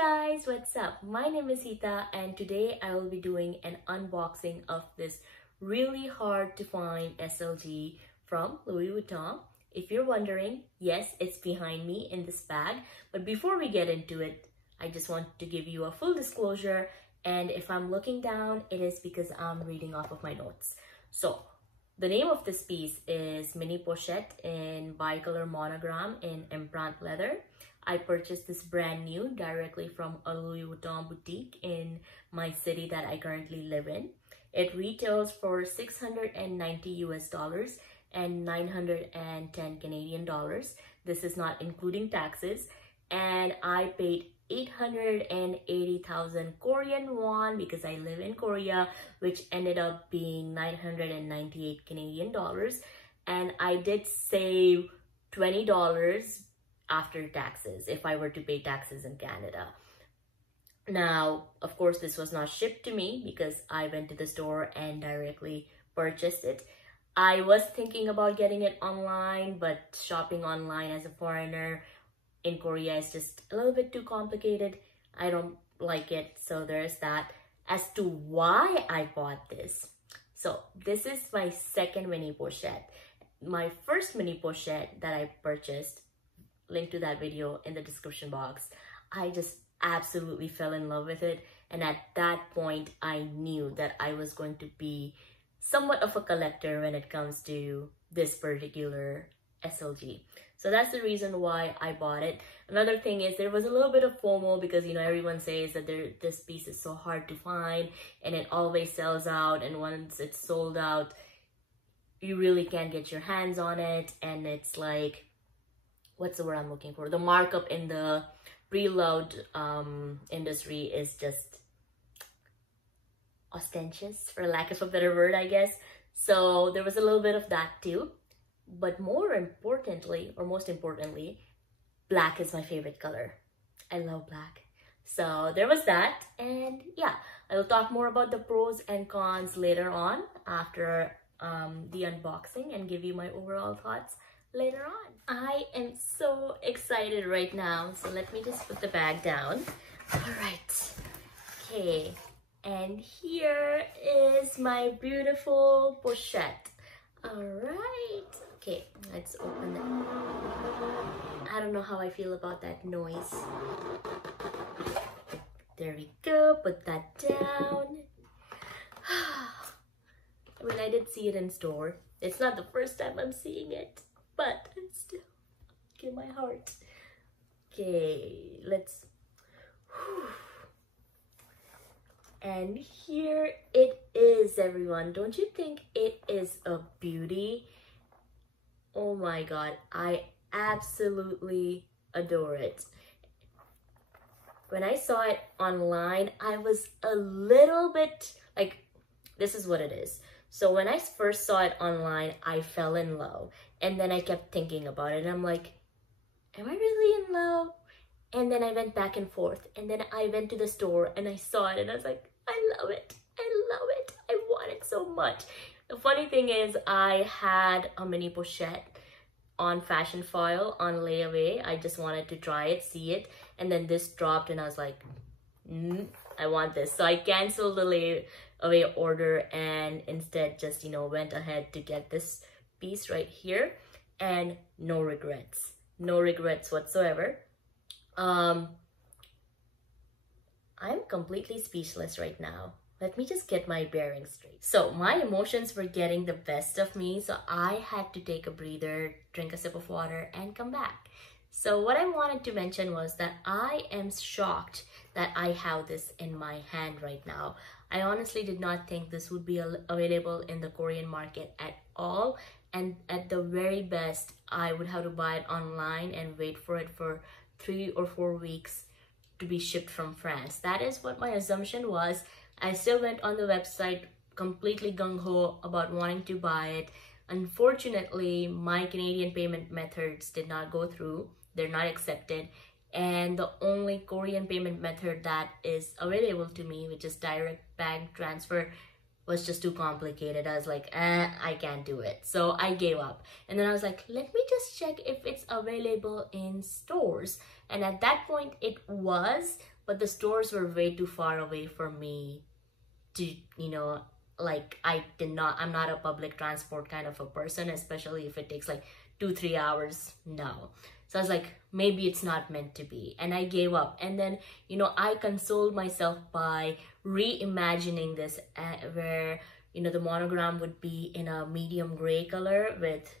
guys, what's up? My name is Hita and today I will be doing an unboxing of this really hard to find SLG from Louis Vuitton. If you're wondering, yes, it's behind me in this bag. But before we get into it, I just want to give you a full disclosure. And if I'm looking down, it is because I'm reading off of my notes. So the name of this piece is Mini Pochette in bicolor monogram in Empreinte leather. I purchased this brand new directly from a Louis Vuitton boutique in my city that I currently live in. It retails for $690 US and 910 Canadian dollars. This is not including taxes. And I paid 880,000 Korean won because I live in Korea, which ended up being 998 Canadian dollars. And I did save $20 after taxes if I were to pay taxes in Canada. Now, of course, this was not shipped to me because I went to the store and directly purchased it. I was thinking about getting it online, but shopping online as a foreigner in Korea is just a little bit too complicated. I don't like it, so there's that. As to why I bought this. So this is my second mini pochette. My first mini pochette that I purchased, link to that video in the description box. I just absolutely fell in love with it. And at that point, I knew that I was going to be somewhat of a collector when it comes to this particular SLG. So that's the reason why I bought it. Another thing is there was a little bit of FOMO because, you know, everyone says that this piece is so hard to find and it always sells out. And once it's sold out, you really can't get your hands on it. And it's like, what's the word I'm looking for? The markup in the preloved industry is just ostentatious, for lack of a better word, I guess. So there was a little bit of that too. But more importantly, or most importantly, black is my favorite color. I love black. So there was that. And yeah, I will talk more about the pros and cons later on after the unboxing and give you my overall thoughts later on. I am so excited right now. So let me just put the bag down. All right. Okay. And here is my beautiful pochette. All right. Okay, let's open it. I don't know how I feel about that noise. There we go, put that down. I mean, I did see it in store. It's not the first time I'm seeing it, but I'm still, okay, my heart. Okay, let's, and here it is, everyone. Don't you think it is a beauty? Oh my god, I absolutely adore it. When I saw it online, I was a little bit like, this is what it is. So when I first saw it online, I fell in love. And then I kept thinking about it. And I'm like, am I really in love? And then I went back and forth. And then I went to the store and I saw it. And I was like, I love it. I love it. I want it so much. The funny thing is I had a mini pochette on fashion foil on layaway. I just wanted to try it, see it. And then this dropped and I was like, I want this. So I canceled the layaway order and instead just, you know, went ahead to get this piece right here. And no regrets. No regrets whatsoever. I'm completely speechless right now. Let me just get my bearings straight. So my emotions were getting the best of me. So I had to take a breather, drink a sip of water and come back. So what I wanted to mention was that I am shocked that I have this in my hand right now. I honestly did not think this would be available in the Korean market at all. And at the very best, I would have to buy it online and wait for it for 3 or 4 weeks to be shipped from France. That is what my assumption was. I still went on the website completely gung-ho about wanting to buy it. Unfortunately, my Canadian payment methods did not go through. They're not accepted. And the only Korean payment method that is available to me, which is direct bank transfer, was just too complicated. I was like, I can't do it. So I gave up. And then I was like, let me just check if it's available in stores. And at that point it was, but the stores were way too far away for me to, like I'm not a public transport kind of a person, especially if it takes like 2-3 hours. No. So I was like, maybe it's not meant to be. And I gave up. And then, I consoled myself by reimagining this where, the monogram would be in a medium gray color with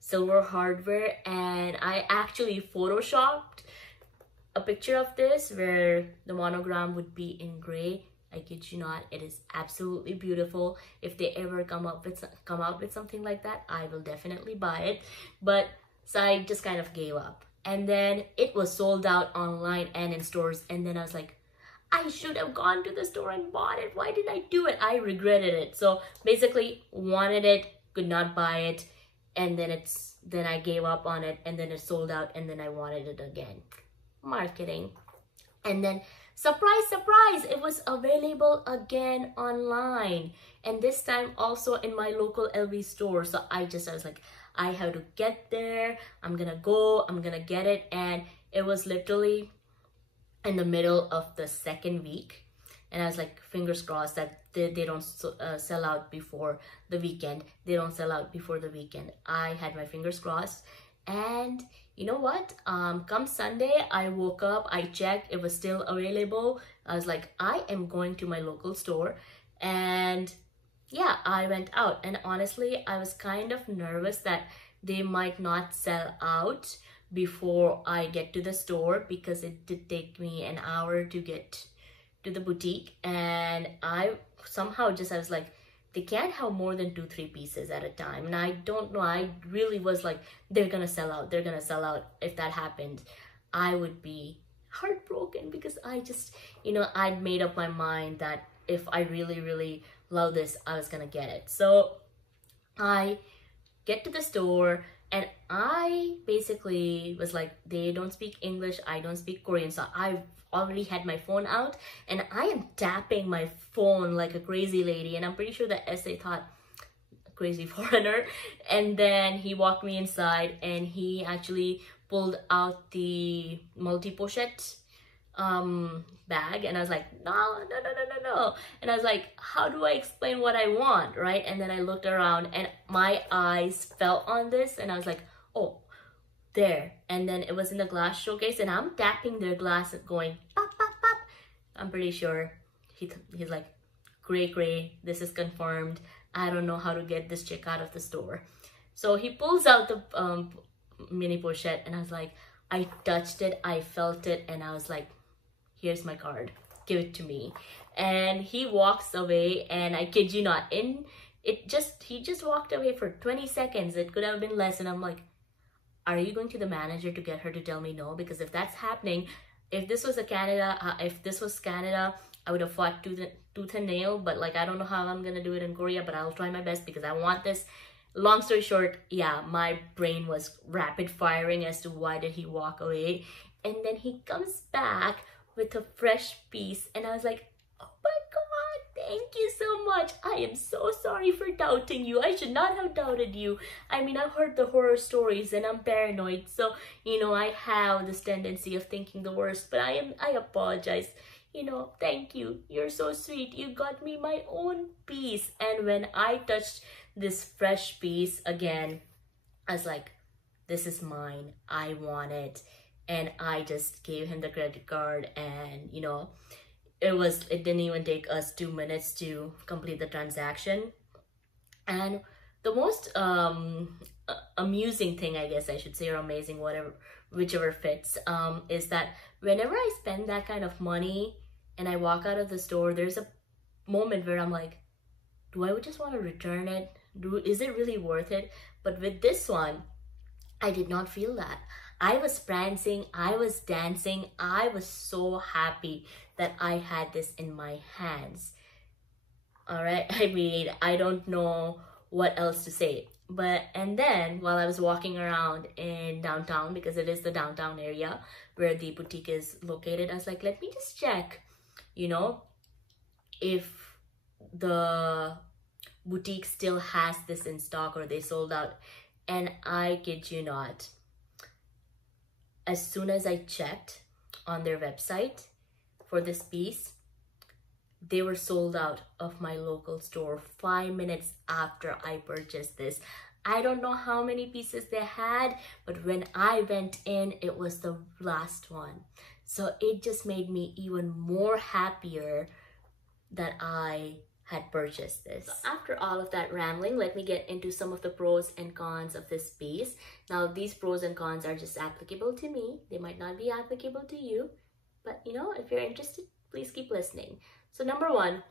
silver hardware. And I actually photoshopped a picture of this where the monogram would be in gray. I kid you not, it is absolutely beautiful. If they ever come out with something like that, I will definitely buy it. But so I just kind of gave up. And then it was sold out online and in stores. And then I was like, I should have gone to the store and bought it. Why did I do it? I regretted it. So basically wanted it, could not buy it. And then I gave up on it, and then it sold out, and then I wanted it again. Marketing. And then surprise, surprise, it was available again online. And this time also in my local LV store. So I was like, I have to get there. I'm gonna get it. And it was literally in the middle of the second week. And I was like, fingers crossed that they don't sell out before the weekend. They don't sell out before the weekend. I had my fingers crossed. And you know what? Come Sunday, I woke up, I checked, it was still available. I was like, I am going to my local store. And yeah, I went out. And honestly, I was kind of nervous that they might not sell out before I get to the store, because it did take me an hour to get to the boutique. And I was like, they can't have more than 2-3 pieces at a time. And I don't know, I really was like, they're gonna sell out. If that happened, I would be heartbroken, because I just, I'd made up my mind that if I really, really love this, I was gonna get it. So I get to the store, and I basically was like, they don't speak English, I don't speak Korean. So I already had my phone out, and I am tapping my phone like a crazy lady. And I'm pretty sure that SA thought, crazy foreigner. And then he walked me inside, and he actually pulled out the multi-pochette bag. And I was like, no. And I was like, how do I explain what I want, right? And then I looked around, and my eyes fell on this, and I was like, oh, there. And then it was in the glass showcase, and I'm tapping their glass and going pop, pop, pop. I'm pretty sure he's like, great, this is confirmed. I don't know how to get this chick out of the store. So he pulls out the mini pochette, and I was like, I touched it, I felt it, and I was like, here's my card, give it to me. And he walks away, and I kid you not, he just walked away for 20 seconds. It could have been less. And I'm like, are you going to the manager to get her to tell me no? Because if that's happening, if this was Canada, I would have fought tooth and nail. But like, I don't know how I'm gonna do it in Korea, but I'll try my best because I want this. Long story short, yeah, my brain was rapid firing as to why did he walk away. And then he comes back with a fresh piece, and I was like, oh my God, thank you so much. I am so sorry for doubting you. I should not have doubted you. I mean, I've heard the horror stories and I'm paranoid. So, I have this tendency of thinking the worst, but I apologize. Thank you. You're so sweet. You got me my own piece. And when I touched this fresh piece again, I was like, this is mine. I want it. And I just gave him the credit card, and it didn't even take us 2 minutes to complete the transaction. And the most amusing thing, I guess I should say, or amazing, whichever fits, is that whenever I spend that kind of money and I walk out of the store, there's a moment where I'm like, do I just want to return it? Is it really worth it? But with this one, I did not feel that. I was prancing, I was dancing, I was so happy that I had this in my hands. All right, I mean, I don't know what else to say. And then while I was walking around in downtown, because it is the downtown area where the boutique is located, I was like, let me just check, if the boutique still has this in stock or they sold out. And I kid you not, as soon as I checked on their website for this piece, they were sold out of my local store 5 minutes after I purchased this. I don't know how many pieces they had, but when I went in, it was the last one. So it just made me even more happier that I had purchased this. So after all of that rambling, let me get into some of the pros and cons of this piece. Now, these pros and cons are just applicable to me. They might not be applicable to you, but you know, if you're interested, please keep listening. So number one,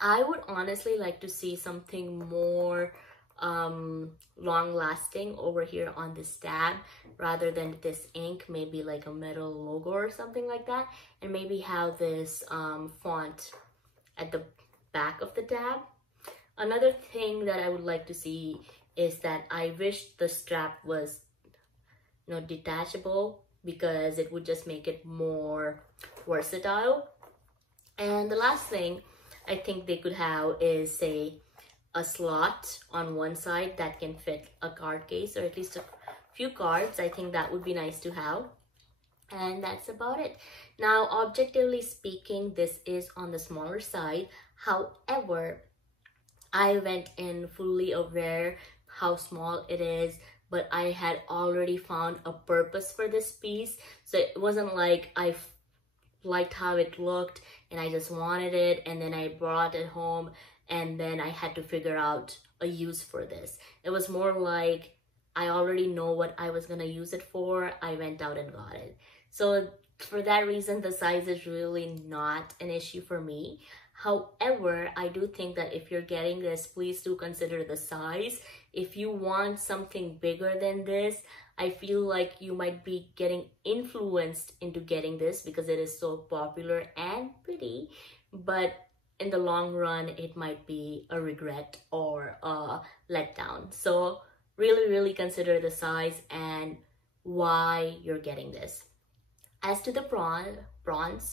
I would honestly like to see something more long-lasting over here on this tab rather than this ink, maybe like a metal logo or something like that, and maybe have this font at the back of the tab. Another thing that I would like to see is that I wish the strap was, you know, detachable, because it would just make it more versatile. And the last thing I think they could have is, say, a slot on one side that can fit a card case or at least a few cards. I think that would be nice to have. And that's about it. Now, objectively speaking, this is on the smaller side. However, I went in fully aware how small it is, but I had already found a purpose for this piece. So it wasn't like I liked how it looked and I just wanted it and then I brought it home and then I had to figure out a use for this. It was more like I already know what I was gonna use it for. I went out and got it. So for that reason, the size is really not an issue for me. However, I do think that if you're getting this, please do consider the size. If you want something bigger than this, I feel like you might be getting influenced into getting this because it is so popular and pretty, but in the long run, it might be a regret or a letdown. So really consider the size and why you're getting this. As to the pros,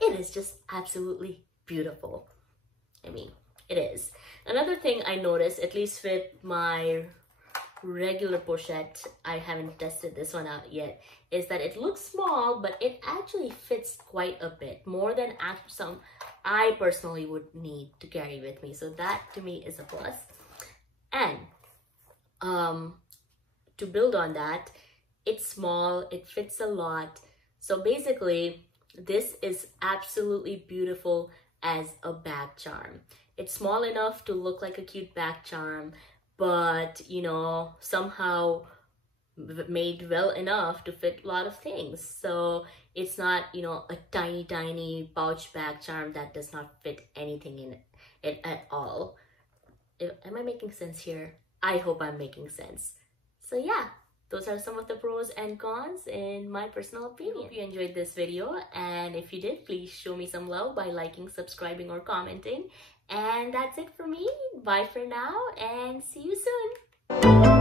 it is just absolutely beautiful. I mean, it is. Another thing I noticed, at least with my regular pochette, I haven't tested this one out yet, is that it looks small, but it actually fits quite a bit, more than some I personally would need to carry with me. So that to me is a plus. And to build on that, it's small, it fits a lot. So basically, this is absolutely beautiful as a bag charm. It's small enough to look like a cute bag charm, but you know, somehow made well enough to fit a lot of things. So it's not, you know, a tiny pouch bag charm that does not fit anything in it at all. Am I making sense here? I hope I'm making sense. So yeah, those are some of the pros and cons in my personal opinion. I hope you enjoyed this video, and if you did, please show me some love by liking, subscribing, or commenting. And that's it for me. Bye for now, and see you soon.